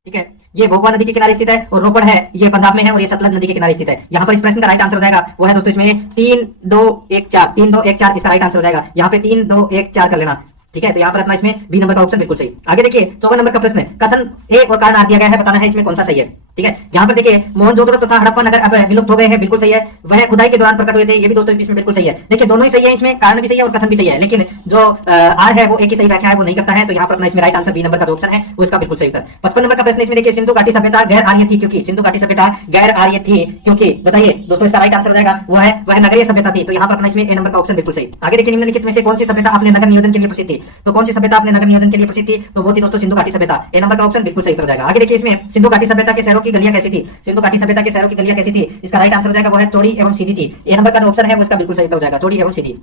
ठीक है, ये भोगवा नदी के किनारे स्थित है। और रोपड़ है ये पंजाब में है और ये सतलज नदी के किनारे स्थित है। यहाँ पर इस प्रश्न का राइट आंसर हो जाएगा वो है दोस्तों इसमें 3 2 1 4। 3 2 1 4 इसका राइट आंसर हो जाएगा। यहाँ पे 3 2 1 4 कर लेना। ठीक है। तो यहाँ पर अपना इसमें बी नंबर का ऑप्शन बिल्कुल सही। आगे देखिए 54 नंबर का प्रश्न है। कथन ए और कारण आर दिया गया है, बताना है इसमें कौन सा सही है। ठीक है। यहाँ पर देखिए मोहनजोदड़ो तथा हड़प्पा नगर अब विलुप्त हो गए हैं, बिल्कुल सही है। वह खुदाई के दौरान प्रकट हुए थे, ये भी दोस्तों इसमें बिल्कुल सही है। देखिए दोनों ही सही है, इसमें कारण भी सही है और कथन भी सही है, लेकिन जो आर है वो एक ही सही व्याख्या है वो नहीं करता है। तो यहाँ पर अपना इसमें राइट आंसर बी नंबर का ऑप्शन है वो इसका बिल्कुल सही उत्तर। 55 नंबर का प्रश्न इसमें देखिए सिंधु घाटी सभ्यता गैर आर्य थी क्योंकि। सिंधु घाटी सभ्यता गैर आर्य थी क्योंकि, बताइए दोस्तों इसका राइट आंसर हो जाएगा वो है वह नगरीय सभ्यता थी। तो यहाँ पर अपना इसमें ए नंबर का ऑप्शन बिल्कुल सही। आगे देखिए निम्नलिखित में से कौन सी सभ्यता अपने नगर नियोजन के लिए प्रसिद्ध थी? तो कौन सी सभ्यता अपने नगर नियोजन के लिए प्रसिद्ध थी? तो वो थी दोस्तों सिंधु घाटी सभ्यता। ए नंबर का ऑप्शन बिल्कुल सही उत्तर हो जाएगा। आगे देखिए इसमें सिंधु घाटी सभ्यता के शहरों की गलियां कैसी थी? सिंधु घाटी सभ्यता के शहरों की गलियां कैसी थी? इसका राइट आंसर हो जाएगा वो है चौड़ी एवं सीधी थी। ए नंबर का जो ऑप्शन है वो इसका बिल्कुल सही उत्तर हो जाएगा, चौड़ी एवं सीधी।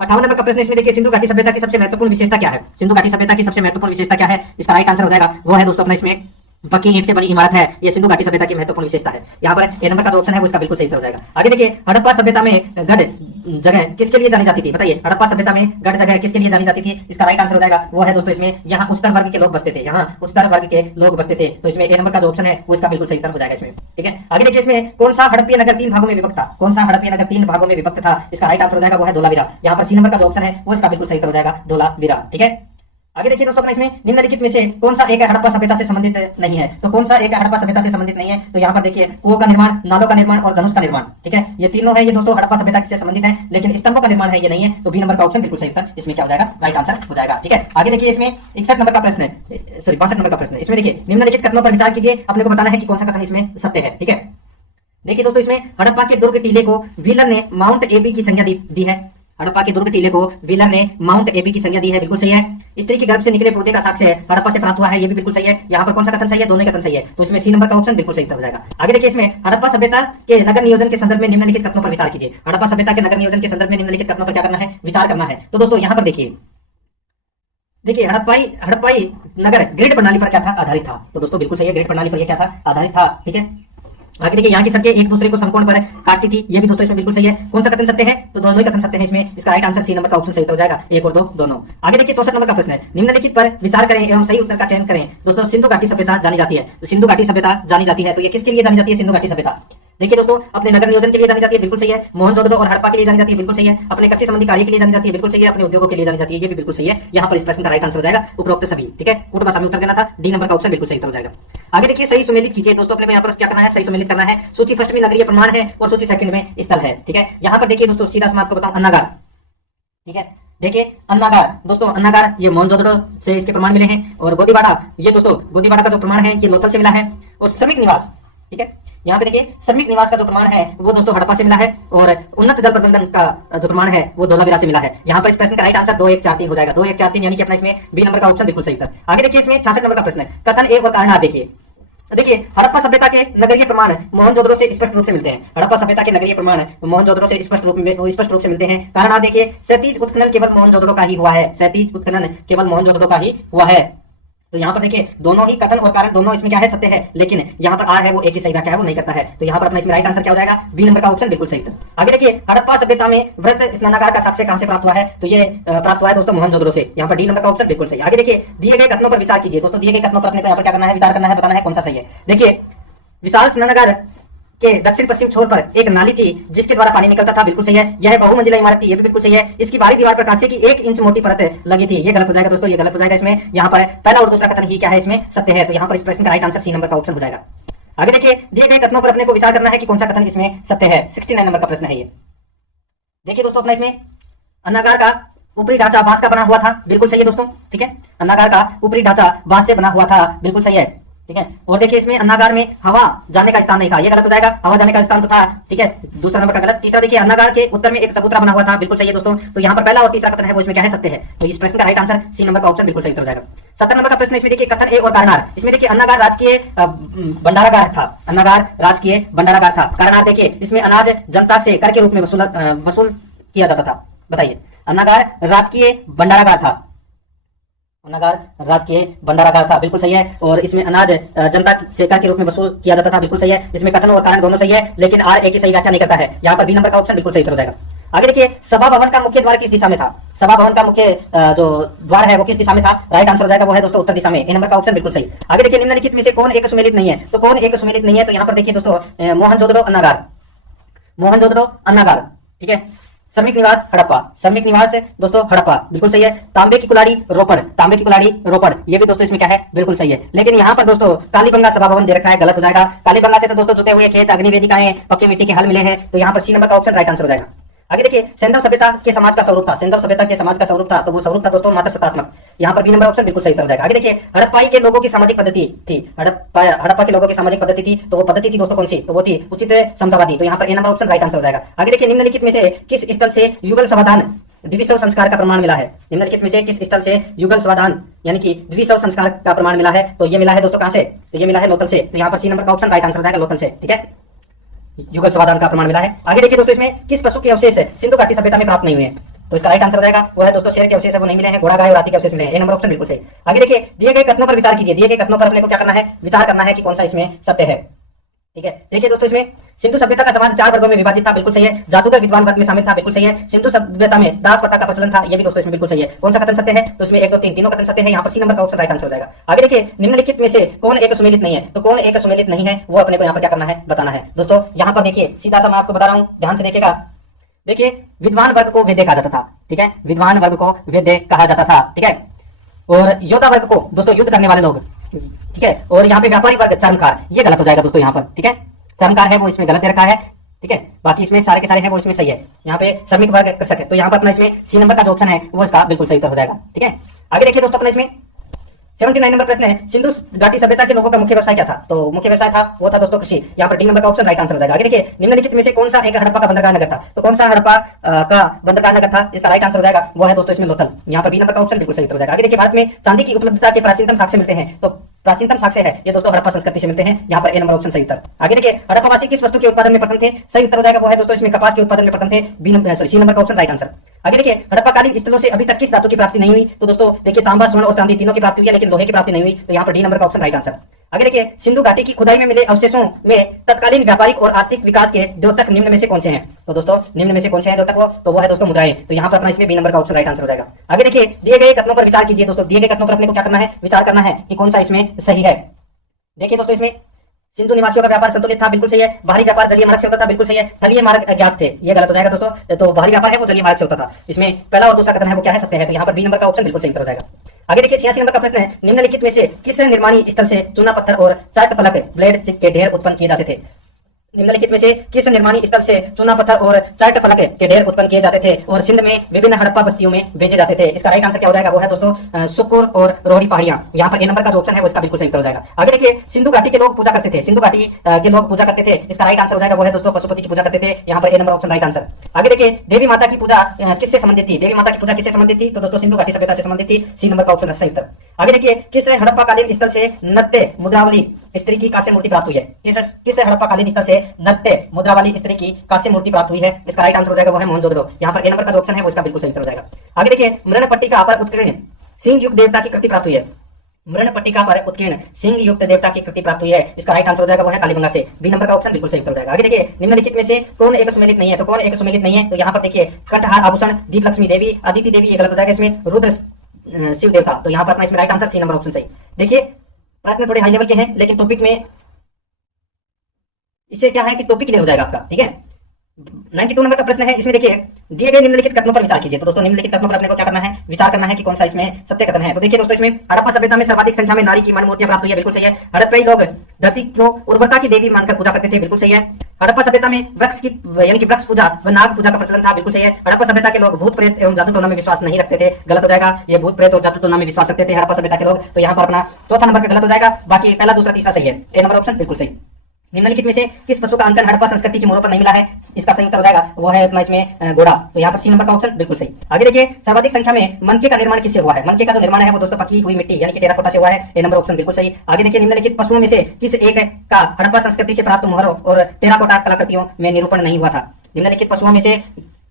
58 नंबर का प्रश्न इसमें देखिए सिंधु घाटी सभ्यता की सबसे महत्वपूर्ण विशेषता क्या है? सिंधु घाटी सभ्यता की सबसे महत्वपूर्ण विशेषता क्या है? इसका राइट आंसर हो जाएगा वो है दोस्तों अपना इसमें पक्की ईंट से बनी इमारत है, ये सिंधु घाटी सभ्यता की महत्वपूर्ण विशेषता है। यहाँ पर ए नंबर का जो ऑप्शन है वो इसका बिल्कुल सही उत्तर हो जाएगा। आगे देखिए हड़प्पा सभ्यता में गढ़ जगह किसके लिए जानी जाती थी? बताइए हड़प्पा सभ्यता में गढ़ जगह किसके लिए जानी जाती थी? इसका राइट आंसर हो जाएगा वो है दोस्तों इसमें यहाँ उच्चतर वर्ग के लोग बसते थे। यहाँ उच्चतर वर्ग के लोग बसते थे। तो इसमें ए नंबर का जो ऑप्शन है वो इसका बिल्कुल सही उत्तर हो जाएगा इसमें। ठीक है। आगे देखिए इसमें कौन सा हड़प्पीय नगर 3 भागों में विभक्त था? कौन सा हड़प्पीय नगर 3 भागों में विभक्त था? इसका राइट आंसर हो जाएगा वो है धोलावीरा। यहाँ पर सी नंबर का जो ऑप्शन है वो इसका बिल्कुल सही उत्तर हो जाएगा धोलावीरा। ठीक है। आगे देखिए दोस्तों अपना इसमें निम्नलिखित में से कौन सा एक हड़प्पा सभ्यता से संबंधित नहीं है? तो कौन सा एक हड़प्पा सभ्यता से संबंधित नहीं है? तो यहाँ पर देखिए कुओं का निर्माण, नालों का निर्माण और धनुष का निर्माण। ठीक है, ये तीनों है ये दोस्तों हड़प्पा सभ्यता से संबंधित है, लेकिन स्तंभों का निर्माण है ये नहीं है। तो बी नंबर का ऑप्शन बिल्कुल सही उत्तर इसमें क्या हो जाएगा? राइट आंसर हो जाएगा। ठीक है। आगे देखिए इसमें 61 नंबर का प्रश्न है, सॉरी 62 नंबर का प्रश्न है। इसमें देखिए निम्नलिखित कथनों पर विचार कीजिए, अपने को बताना है कि कौन सा कथन इसमें सत्य है। ठीक है। देखिए दोस्तों इसमें हड़प्पा के दुर्ग टीले को व्हीलर ने माउंट एबी की संज्ञा दी है। हड़प्पा के दुर्ग टीले को व्हीलर ने माउंट एपी की संज्ञा दी है, बिल्कुल सही है। स्त्री के गर्भ से निकले पौधे का साक्ष्य हड़प्पा से प्राप्त हुआ है, ये भी बिल्कुल सही है। यहाँ पर कौन सा कथन सही है? दोनों ही कथन सही है, तो इसमें सी नंबर का ऑप्शन बिल्कुल सही उत्तर हो जाएगा। आगे देखिए इसमें हड़प्पा सभ्यता के नगर नियोजन के संदर्भ में निम्नलिखित कथनों पर विचार कीजिए। हड़प्पा सभ्यता के नगर नियोजन के संदर्भ में निम्नलिखित कथनों पर क्या करना है? विचार करना है। तो दोस्तों यहाँ पर देखिए हड़प्पाई नगर ग्रिड प्रणाली पर क्या था? आधारित था। तो दोस्तों बिल्कुल सही है, ग्रिड प्रणाली पर यह क्या था? आधारित था। ठीक है, आगे देखिए यहाँ की सड़कें एक दूसरे को समकोण पर काटती थी, ये भी दोस्तों इसमें बिल्कुल सही है। कौन सा कथन सत्य है? तो दोनों ही कथन सत्य है। इसमें इसका राइट आंसर सी नंबर का ऑप्शन सही हो जाएगा, 1 और 2 दोनों। आगे देखिए 64 नंबर का प्रश्न है, निम्नलिखित पर विचार करें एवं सही उत्तर का चयन करें। दोस्तों सिंधु घाटी सभ्यता जानी जाती है, तो सिंधु घाटी सभ्यता जानी जाती है, तो ये किसके लिए जानी जाती है? सिंधु घाटी सभ्यता देखिए दोस्तों अपने नगर नियोजन के लिए जानी जाती है, बिल्कुल सही है। मोहनजोदड़ो और हड़प्पा के लिए जानी जाती है, बिल्कुल सही है। अपने कृषि संबंधी कार्य के लिए जानी जाती है, बिल्कुल सही है। अपने उद्योगों के लिए जानी जाती है, ये भी बिल्कुल सही है। यहाँ पर इस प्रश्न का राइट आंसर हो जाएगा उपरोक्त सभी। ठीक है, कूट भाषा में उत्तर देना था, डी नंबर का ऑप्शन बिल्कुल सही उत्तर हो जाएगा। आगे देखिए सही सुमेलित कीजिए। दोस्तों अपने को यहाँ पर क्या करना है? सही सुमेलित करना है। सूची फर्स्ट में नगरीय प्रमाण है और सूची सेकंड में स्थल है। ठीक है, यहाँ पर देखिए दोस्तों सीधा मैं आपको बताऊं अन्नागार। ठीक है, देखिए अन्नागार, दोस्तों अन्नागार ये मोहनजोदड़ो से इसके प्रमाण मिले हैं, और गोदीबाड़ा ये दोस्तों गोदीबाड़ा का जो प्रमाण है ये लोथल से मिला है, और श्रमिक निवास ठीक है यहाँ पे देखिए श्रमिक निवास का जो प्रमाण है वो दोस्तों हड़प्पा से मिला है, और उन्नत जल प्रबंधन का जो प्रमाण है वो धौलावीरा से मिला है। यहाँ पर इस प्रश्न का राइट आंसर 2 1 4 3 हो जाएगा, 2 1 4 3 यानी कि अपना इसमें बी नंबर का ऑप्शन बिल्कुल सही था। आगे देखिए इसमें 66 नंबर का प्रश्न है, कथन ए और कारण देखिए हड़प्पा सभ्यता के नगरीय प्रमाण मोहनजोदड़ो से स्पष्ट रूप से मिलते हैं। हड़प्पा सभ्यता के नगरीय प्रमाण मोहनजोदड़ो से स्पष्ट रूप से मिलते हैं। कारण आप देखिए सैतीज उत्खनन केवल मोहनजोदड़ो का ही हुआ है, सैतीज उत्खनन केवल मोहनजोदड़ो का ही हुआ है। तो यहाँ पर देखिए दोनों ही कथन और कारण दोनों इसमें क्या है? सत्य है, लेकिन यहाँ पर आर है वो एक ही सही व्याख्या है वो नहीं करता है, तो यहाँ पर अपना इसमें राइट आंसर क्या हो जाएगा? बी नंबर का ऑप्शन बिल्कुल सही था। आगे देखिए हड़प्पा सभ्यता में व्रत स्नानागार का साक्ष्य कहां से प्राप्त हुआ है? तो ये प्राप्त हुआ है दोस्तों मोहनजोदड़ो से, यहाँ पर डी नंबर का ऑप्शन बिल्कुल सही। आगे देखिए दिए गए कथनों पर विचार कीजिए। दोस्तों दिए गए कथनों पर अपने को यहाँ पर क्या करना है? विचार करना है, बताना है कौन सा सही है। देखिए विशाल स्नानागार के दक्षिण पश्चिम छोर पर एक नाली थी जिसके द्वारा पानी निकलता था, बिल्कुल सही है। यह बहुमंजिला इमारत थी, ये भी बिल्कुल सही है। इसकी बाहरी दीवार पर कांसे की 1 इंच मोटी परत लगी थी, ये गलत हो जाएगा दोस्तों, ये गलत हो जाएगा। इसमें यहाँ पर पहला और दूसरा कथन ही क्या है? इसमें सत्य है, तो यहाँ पर इस प्रश्न का राइट आंसर सी नंबर का ऑप्शन हो जाएगा। आगे देखिए दिए गए कथनों पर अपने को विचार करना है कि कौन सा कथन इसमें सत्य है। 69 नंबर का प्रश्न है ये। देखिए दोस्तों अपना इसमें अन्नागार का ऊपरी ढांचा बांस का बना हुआ था, बिल्कुल सही है दोस्तों। ठीक है, अन्नागार का ऊपरी ढांचा बांस से बना हुआ था, बिल्कुल सही है। ठीक है, और देखिए इसमें अन्नागार में हवा जाने का स्थान नहीं था, ये गलत हो जाएगा। हवा जाने का स्थान तो था, ठीक है, दूसरा नंबर का गलत। तीसरा देखिए अन्नागार के उत्तर में एक चबूतरा बना हुआ था, बिल्कुल सही है दोस्तों। तो यहाँ पर पहला और तीसरा कथन है वो इसमें क्या है? सत्य है, तो इस प्रश्न का राइट आंसर सी नंबर का ऑप्शन बिल्कुल सही हो जाएगा। 70 नंबर का प्रश्न इसमें देखिए कथन ए और कारणार। इसमें देखिए अन्नागार राजकीय भंडारागार था, अन्नागार राजकीय भंडारागार था। कारणार देखिए इसमें अनाज जनता से कर के रूप में वसूल किया जाता था। बताइए अन्नागार राजकीय भंडारागार था, अन्नागार राजकीय भंडारागार था, बिल्कुल सही है। और इसमें अनाज जनता से कर के रूप में वसूल किया जाता था, बिल्कुल सही है। इसमें कथन और कारण दोनों सही है, लेकिन आर एक ही सही व्याख्या नहीं करता है, यहाँ पर बी नंबर का ऑप्शन बिल्कुल सही हो जाएगा। आगे देखिए सभा भवन का मुख्य द्वार किस दिशा में था? सभा भवन का मुख्य जो द्वार है वो किस दिशा में था? राइट आंसर हो जाएगा वो है दोस्तों उत्तर दिशा में, ए नंबर का ऑप्शन बिल्कुल सही। आगे देखिए निम्नलिखित में से कौन एक सुमेलित नहीं है? तो कौन एक सुमेलित नहीं है? तो यहाँ पर देखिए दोस्तों मोहनजोदड़ो अन्नागार, मोहनजोदड़ो अन्नागार, ठीक है। श्रमिक निवास हड़प्पा, श्रमिक निवास दोस्तों हड़प्पा, बिल्कुल सही है। तांबे की कुलाड़ी रोपड़, तांबे की कुलाड़ी रोपड़, ये भी दोस्तों इसमें क्या है? बिल्कुल सही है। लेकिन यहाँ पर दोस्तों कालीबंगा सभा भवन दे रखा है, गलत हो जाएगा। कालीबंगा से तो दोस्तों जुते हुए खेत, अग्निवेदिकाएं, पक्के मिट्टी के हल मिले हैं, तो यहाँ पर सी नंबर का ऑप्शन राइट आंसर हो जाएगा। आगे देखिए सैंधव सभ्यता के समाज का स्वरूप था, सैंधव सभ्यता के समाज का स्वरूप था, तो वो स्वरूप था दोस्तों मात्र सत्तात्मक, यहाँ पर बी नंबर ऑप्शन बिल्कुल सही हो जाएगा। आगे देखिए हड़प्पाई के लोगों की सामाजिक पद्धति थी, हड़प्पा के लोगों की सामाजिक पद्धति थी, तो वो पद्धति थी दोस्तों कौन सी? तो वो थी उचित समतावादी, तो यहाँ पर ए नंबर ऑप्शन राइट आंसर हो जाएगा। आगे देखिए निम्नलिखित में से किस स्थल से युगल समाधान द्विशव संस्कार का प्रमाण मिला है? निम्नलिखित में से किस स्थल से युगल समाधान यानी कि द्विशव संस्कार का प्रमाण मिला है? तो ये मिला है दोस्तों कहां से? तो ये मिला है लोथल से, तो यहाँ पर सी नंबर का ऑप्शन राइट आंसर हो जाएगा लोथल से, ठीक है, युगल समाधान का प्रमाण मिला है। आगे देखिए दोस्तों इसमें किस पशु के अवशेष सिंधु घाटी सभ्यता में प्राप्त नहीं हुए हैं? तो इसका राइट आंसर हो जाएगा वो है दोस्तों शेर के अवशेष है वो नहीं मिले हैं, घोड़ा गाय और हाथी के अवशेष मिले हैं, ए नंबर ऑप्शन बिल्कुल सही। आगे देखिए दिए गए कथनों पर विचार कीजिए, दिए गए कथनों पर अपने को क्या करना है? विचार करना है कि कौन सा इसमें सत्य है, ठीक है। देखिए दोस्तों इसमें सिंधु सभ्यता का समाज 4 वर्गों में विभाजित था, बिल्कुल सही है। जादूगर विद्वान वर्ग में शामिल था, बिल्कुल सही है। सिंधु सभ्यता में दास प्रथा का प्रचलन था, ये भी दोस्तों इसमें बिल्कुल सही है। कौन सा कथन सत्य है? तो इसमें 1 2 3 तीनों कथन सत्य है, यहाँ पर सी नंबर का ऑप्शन राइट आंसर हो जाएगा। आगे देखिए निम्नलिखित में से कौन एक सुमेलित नहीं है? तो कौन एक सुमेलित नहीं है वो अपने को यहाँ पर क्या करना है? बताना है। दोस्तों यहाँ पर देखिए सीधा सा मैं आपको बता रहा हूँ, ध्यान से देखिएगा। देखिए विद्वान वर्ग को वेद्य कहा जाता था, ठीक है, विद्वान वर्ग को वेद्य कहा जाता था, ठीक है। और योद्धा वर्ग को दोस्तों युद्ध करने वाले लोग, ठीक है। और यहाँ पे व्यापारी वर्ग चर्मकार, ये गलत हो जाएगा दोस्तों यहाँ पर, ठीक है, चर्मकार है वो इसमें गलत दे रखा है, ठीक है। बाकी इसमें सारे के सारे हैं वो इसमें सही है। यहाँ पे श्रमिक वर्ग कृषक है, तो यहाँ पर अपना इसमें सी नंबर का जो ऑप्शन है वो इसका बिल्कुल सही उत्तर हो जाएगा, ठीक है। आगे देखिए दोस्तों अपना इसमें 79 नंबर प्रश्न है, सिंधु घाटी सभ्यता के लोगों का मुख्य व्यवसाय क्या था? तो मुख्य व्यवसाय था वो था दोस्तों कृषि। यहाँ पर डी नंबर का ऑप्शन राइट आंसर हो जाएगा। आगे देखिए, निम्नलिखित में से कौन सा एक हड़प्पा का बंदरगाह नगर था? तो कौन सा हड़प्पा का बंदरगाह नगर था? इसका राइट आंसर हो जाएगा वो है दोस्तों इसमें लोथल। यहाँ पर बी नंबर का ऑप्शन बिल्कुल सही उत्तर हो जाएगा। आगे देखिए, भारत में चांदी की उपलब्धता के प्राचीनतम साक्ष्य मिलते हैं। तो प्राचीनतम साक्ष्य है ये दोस्तों हड़प्पा संस्कृति से मिलते हैं। यहाँ पर ए नंबर ऑप्शन सही उत्तर। आगे देखिए, हड़प्पावासी किस वस्तु के उत्पादन में प्रथम थे? सही उत्तर हो जाएगा वो है दोस्तों इसमें कपास के उत्पादन में प्रथम थे। सी नंबर का ऑप्शन राइट आंसर। आगे देखिए, हड़प्पाकालीन स्थलों से अभी तक किस धातु की प्राप्ति नहीं हुई? तो दोस्तों देखिए, तांबा, स्वर्ण और चांदी तीनों की प्राप्ति हुई है, लेकिन लोहे की प्राप्ति नहीं हुई। तो यहाँ पर डी नंबर का ऑप्शन राइट आंसर। आगे देखिए, सिंधु घाटी की खुदाई में मिले अवशेषों में तत्कालीन व्यापारिक और आर्थिक विकास के द्योतक निम्न में से कौन से हैं? तो दोस्तों निम्न में से कौन से हैं द्योतक? वो है दोस्तों मुद्राएं। तो यहाँ पर अपना इसमें बी नंबर का ऑप्शन राइट आंसर हो जाएगा। आगे देखिए, दिए गए कथनों पर विचार कीजिए। दोस्तों दिए गए कथनों पर अपने को क्या करना है? विचार करना है कि कौन सा इसमें सही है। देखिए दोस्तों, इसमें सिंधु निवासियों का व्यापार संतुलित था, बिल्कुल सही है। बाहरी व्यापार जलीय मार्ग से होता था, बिल्कुल सही है। थलीय मार्ग अज्ञात थे, ये गलत हो जाएगा दोस्तों। तो बाहरी व्यापार है वो जलीय मार्ग से होता था। इसमें पहला और दूसरा कथन है वो क्या है? सत्य है। तो यहाँ पर बी नंबर का ऑप्शन बिल्कुल सही उत्तर हो जाएगा। आगे देखिए, 86 नंबर का प्रश्न है, निम्नलिखित में से किस निर्माणी स्थल से चूना पत्थर और चार्ट फलक ब्लेड के ढेर उत्पन्न किए जाते थे? निम्नलिखित में से किस निर्माणी स्थल से चूना पत्थर और चार्ट फलक के ढेर उत्पन्न किए जाते थे और सिंध में विभिन्न हड़प्पा बस्तियों में भेजे जाते थे? इसका राइट आंसर क्या हो जाएगा? वो है दोस्तों सुकुर और रोहड़ी पहाड़ियां। यहाँ पर ए नंबर का जो ऑप्शन है वो इसका बिल्कुल सही उत्तर हो जाएगा। आगे देखिए, सिंधु घाटी के लोग पूजा करते थे। सिंधु घाटी के लोग पूजा करते थे, इसका राइट आंसर हो जाएगा वो है दोस्तों पशुपति की पूजा करते थे। यहाँ पर ए नंबर ऑप्शन राइट आंसर। आगे देखिए, देवी माता की पूजा किससे संबंधित थी? देवी माता की पूजा किससे संबंधित थी? तो दोस्तों सिंधु घाटी सभ्यता से संबंधित थी। सी नंबर का ऑप्शन सही उत्तर। आगे देखिए, किस हड़प्पाकालीन स्थल से नृत्य मुद्रावली स्त्री की कांस्य मूर्ति प्राप्त हुई है? किस हड़प्पाकालीन स्थल से नृत्य मुद्रा वाली स्त्री की कांस्य मूर्ति प्राप्त हुई है? इसका राइट आंसर हो जाएगा वो है मोहनजोदड़ो। यहाँ पर ए नंबर का जो ऑप्शन है वो इसका बिल्कुल सही उत्तर हो जाएगा। आगे देखिए, मृण पट्टिका पर उत्कीर्ण सिंह युक्त देवता की कृति प्राप्त हुई है। मृण पट्टिका पर उत्कीर्ण सिंह युक्त देवता की कृति प्राप्त हुई है। इसका राइट आंसर हो जाएगा वो है कालीबंगा से। बी नंबर का ऑप्शन बिल्कुल सही उत्तर हो जाएगा। आगे देखिए, निम्नलिखित में से कौन एक सुमेलित नहीं है? तो कौन एक सुमेलित नहीं है? तो यहाँ पर देखिए, कंठहार आभूषण, दीप लक्ष्मी देवी, अदिति देवी, ये गलत हो जाएगा। इसमें रुद्र शिव देवता। तो यहाँ पर अपना इसमें right answer C number option सही। देखिए, प्रश्न थोड़े हाई लेवल के हैं, लेकिन टॉपिक में इससे क्या है कि टॉपिक क्लियर हो जाएगा आपका। ठीक है, 92 नंबर का प्रश्न है, इसमें देखिए, दिए गए निम्नलिखित कथनों पर विचार कीजिए। तो दोस्तों निम्नलिखित कथनों पर अपने को क्या करना है? विचार करना है कि कौन सा इसमें सत्य कथन है। तो देखिए दोस्तों, इसमें हड़प्पा सभ्यता में सर्वाधिक संख्या में नारी की मण मूर्तियां प्राप्त हुई है, बिल्कुल सही है। हड़प्पई लोग धरती को उर्वरता की देवी मानकर पूजा करते थे, बिल्कुल सही है। हड़प्पा सभ्यता में वृक्ष की यानी कि वृक्ष पूजा व नाग पूजा का प्रचलन था, बिल्कुल सही है। हड़प्पा सभ्यता के लोग भूत प्रेत एवं जादू टोना में विश्वास नहीं रखते थे, गलत हो जाएगा। ये भूत प्रेत और जादू टोना में विश्वास रखते थे हड़प्पा सभ्यता के लोग। तो यहाँ पर अपना चौथा नंबर का गलत हो जाएगा, बाकी पहला दूसरा तीसरा सही है। ए नंबर ऑप्शन बिल्कुल सही। निम्नलिखित में से किस पशु का अंकन हड़प्पा संस्कृति की मोहरों पर नहीं मिला है? इसका सही उत्तर हो जाएगा वो है अपना इसमें घोड़ा। तो यहाँ पर सी नंबर का ऑप्शन बिल्कुल सही। आगे देखिए, सर्वाधिक संख्या में मनके का निर्माण किससे हुआ है? मनके का जो निर्माण है वो दोस्तों पकी हुई मिट्टी यानी कि टेराकोटा से हुआ है। ए नंबर ऑप्शन बिल्कुल सही। आगे देखिए, निम्नलिखित पशुओं में से किस एक का हड़प्पा संस्कृति से प्राप्त मोहरों और टेराकोटा कलाकृतियों में निरूपण नहीं हुआ था? निम्नलिखित पशुओं में से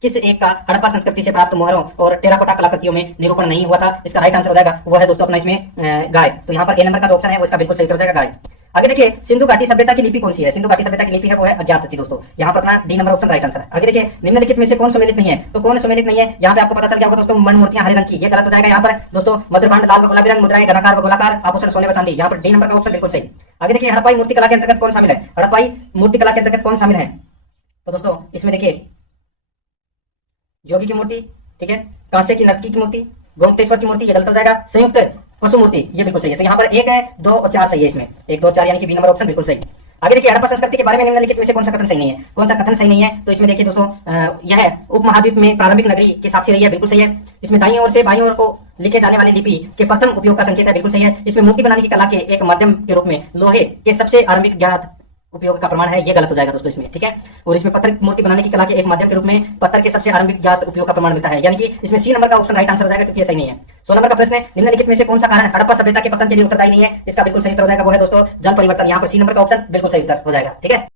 किस एक का हड़प्पा संस्कृति से प्राप्त मोहरों और टेराकोटा कलाकृतियों में निरूपण नहीं हुआ था? इसका राइट आंसर हो जाएगा वो है दोस्तों अपना इसमें गाय। तो यहाँ पर ए नंबर का जो ऑप्शन है वो इसका बिल्कुल सही हो जाएगा, गाय। आगे देखिए, सिंधु घाटी सभ्यता की लिपि कौन सी है? सिंधु घाटी सभ्यता की लिपि है वो है अज्ञात थी दोस्तों। यहाँ पर अपना D number option right answer. आगे देखिए, निम्नलिखित में से कौन सुमेलित नहीं है? तो कौन सुमेलित नहीं है? यहाँ पे आपको पता चल गया होगा दोस्तों, मण मूर्तियां हरे रंग की, ये गलत हो जाएगा। यहाँ पर दोस्तों मध्यभांड लाल व गुलाबी रंग, मुद्राएं घनाकार व गोलाकार, आभूषण सोने व चांदी। यहाँ पर डी नंबर का ऑप्शन बिल्कुल सही। आगे देखिए, हड़प्पाई मूर्ति कला के अंतर्गत कौन शामिल है? हड़प्पाई मूर्ति कला के अंतर्गत कौन शामिल है? तो दोस्तों इसमें देखिए, योगी की मूर्ति, ठीक है, कांसे की नर्तकी की मूर्ति, गोमतेश्वर की मूर्ति, ये गलत हो जाएगा। संयुक्त पशु मूर्ति, ये बिल्कुल सही है। तो यहाँ पर 1 है 2 और 4 सही है। इसमें 1 2 4 यानी कि बी नंबर ऑप्शन बिल्कुल सही। आगे देखिए, हड़प्पा संस्कृति के बारे में निम्नलिखित में से कौन सा कथन सही नहीं है? कौन सा कथन सही नहीं है? तो इसमें देखिए दोस्तों, यह उपमहाद्वीप में प्रारंभिक नगरी की साक्षी रही है, बिल्कुल सही है। इसमें दाईं ओर से बाईं ओर को लिखे जाने वाली लिपि के प्रथम उपयोग का संकेत है, बिल्कुल सही है। इसमें मूर्ति बनाने की कला के एक माध्यम के रूप में लोहे के सबसे आरंभिक ज्ञात उपयोग का प्रमाण है, ये गलत हो जाएगा दोस्तों इसमें। ठीक है, और इसमें पत्थर मूर्ति बनाने की कला के एक माध्यम के रूप में पत्थर के सबसे आरंभिक ज्ञात उपयोग का प्रमाण मिलता है, यानी कि इसमें सी नंबर का ऑप्शन राइट आंसर हो जाएगा, क्योंकि ये सही नहीं है। 16 नंबर का प्रश्न है, निम्नलिखित में से कौन सा कारण हड़प्पा सभ्यता के पतन के लिए उत्तरदायी नहीं है? इसका बिल्कुल सही उत्तर हो जाएगा वो है दोस्तों जल परिवर्तन। यहाँ पर सी नंबर का ऑप्शन बिल्कुल सही उत्तर हो जाएगा। ठीक है।